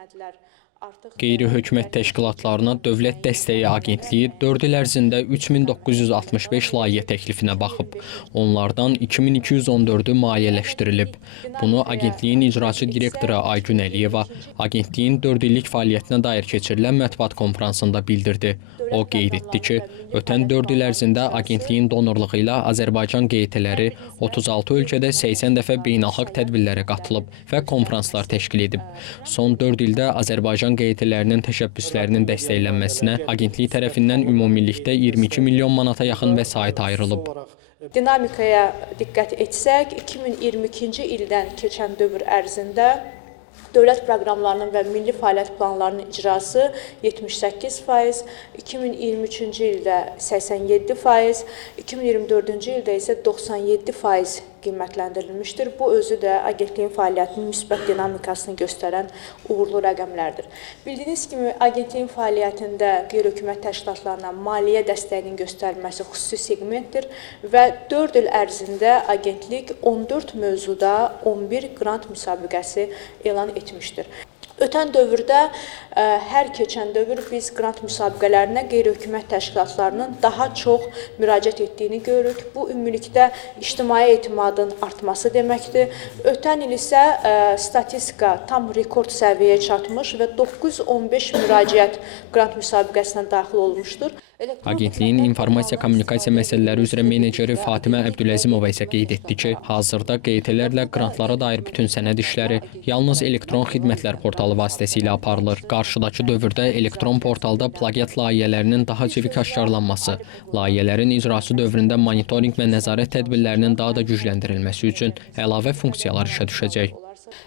sənədlər artıq Qeyri-hökumət təşkilatlarına Dövlət Dəstəyi Agentliyi 4 il ərzində 3965 layihə təklifinə baxıb. Onlardan 2214-ü maliyyələşdirilib. Bunu agentliyin icraçı direktoru Aygün Əliyeva agentliyin 4 illik fəaliyyətinə dair keçirilən mətbuat konfransında bildirdi. O qeyd etdi ki, ötən 4 il ərzində agentliyin donorluğu ilə Azərbaycan QT-ləri 36 ölkədə 80 dəfə beynəlxalq tədbirlərə qatılıb və konfranslar təşkil edib. Son 4 ildə Azərbaycan QT-lərinin təşəbbüslərinin dəstəklənməsinə agentlik tərəfindən ümumilikdə 22 milyon manata yaxın vəsait ayrılıb. Dinamikaya diqqət etsək, 2022-ci ildən keçən dövr ərzində dövlət proqramlarının və milli fəaliyyət planlarının icrası 78%, 2023-cü ildə 87%, 2024-cü ildə isə 97% qiymətləndirilmişdir. Bu özü də agentliyin fəaliyyətinin müsbət dinamikasını göstərən uğurlu rəqəmlərdir. Bildiyiniz kimi, agentliyin fəaliyyətində qeyri-hökumət təşkilatlarına maliyyə dəstəyinin göstərilməsi xüsusi segmentdir və 4 il ərzində agentlik 14 mövzuda 11 qrant müsabiqəsi elan etmişdir. Ötən dövrdə, hər keçən dövr biz qrant müsabiqələrinə qeyri-hökumət təşkilatlarının daha çox müraciət etdiyini görürük. Bu, ümumilikdə ictimai etimadın artması deməkdir. Ötən il isə statistika tam rekord səviyyəyə çatmış və 915 müraciət qrant müsabiqəsinə daxil olmuşdur. Agentliyin informasiya kommunikasiya məsələləri üzrə meneceri Fatimə Əbdüləzimova isə qeyd etdi ki, hazırda QT-lərlə qrantlara dair bütün sənəd işləri yalnız elektron xidmətlər portalı vasitəsilə aparılır. Qarşıdakı dövrdə elektron portalda plagiat layihələrinin daha civik aşkarlanması, layihələrin icrası dövründə monitorinq və nəzarət tədbirlərinin daha da gücləndirilməsi üçün əlavə funksiyalar işə düşəcək.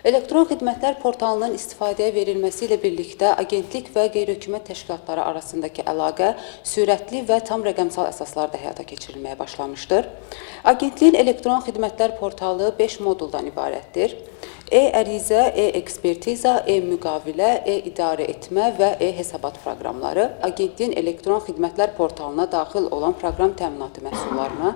Elektron xidmətlər portalının istifadəyə verilməsi ilə birlikdə agentlik və qeyri-hökumət təşkilatları arasındakı əlaqə sürətli və tam rəqəmsal əsaslarda həyata keçirilməyə başlamışdır. Agentliyin elektron xidmətlər portalı 5 moduldan ibarətdir. E-ərizə, e-ekspertiza, e-müqavilə, e-idarə etmə və e-hesabat proqramları agentliyin elektron xidmətlər portalına daxil olan proqram təminatı məhsullarına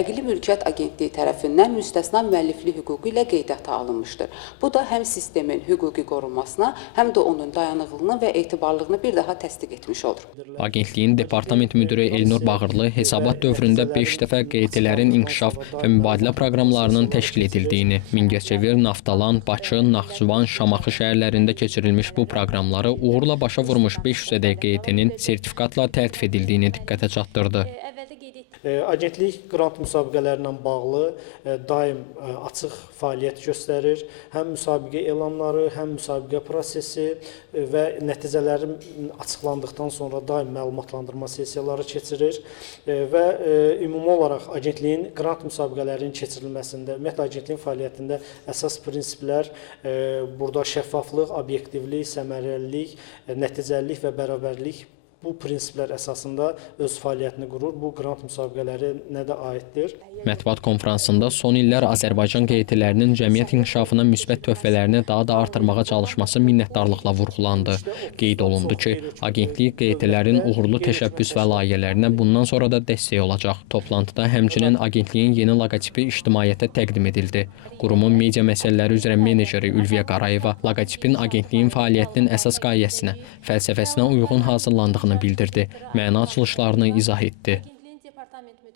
Əqli Mülkiyyət Agentliyi tərəfindən müstəsna müəlliflik hüququ ilə qeydiyyata alınmışdır. Bu da həm sistemin hüquqi qorunmasına, həm də onun dayanıqlığını və etibarlılığını bir daha təsdiq etmiş olur. Agentliyin departament müdiri Elnur Bağırlı hesabat dövründə 5 dəfə QT-lərin inkişaf və mübadilə proqramlarının təşkil edildiyini, Mingəçevir, Naftalan, Bakı, Naxçıvan, Şamaxı şəhərlərində keçirilmiş bu proqramları uğurla başa vurmuş 500 QT-nin sertifikatla təltif edildiyini diqqətə çatdırdı. Agentlik qrant müsabiqələrlə bağlı daim açıq fəaliyyət göstərir. Həm müsabiqə elanları, həm müsabiqə prosesi və nəticələrin açıqlandıqdan sonra daim məlumatlandırma sessiyaları keçirir və ümumi olaraq agentliyin qrant müsabiqələrinin keçirilməsində, ümumiyyətlə agentliyin fəaliyyətində əsas prinsiplər burada şəffaflıq, obyektivlik, səmərəlilik, nəticəlilik və bərabərlik bu prinsiplər əsasında öz fəaliyyətini qurur. Bu qrant müsabiqələrinə də aiddir. Mətbuat konfransında son illər Azərbaycan QT-lərinin cəmiyyət inkişafına müsbət töhfələrini daha da artırmağa çalışması minnətdarlıqla vurğulandı. Qeyd olundu ki, agentlik QT-lərin uğurlu təşəbbüs və layihələrinə bundan sonra da dəstək olacaq. Toplantıda həmçinin agentliyin yeni loqotipi ictimaiyyətə təqdim edildi. Qurumun media məsələləri üzrə meneceri Ülviyə Qarayeva loqotipin agentliyin fəaliyyətinin əsas qayəsinə, fəlsəfəsinə uyğun hazırlandığını bildirdi, məna açılışlarını izah etdi.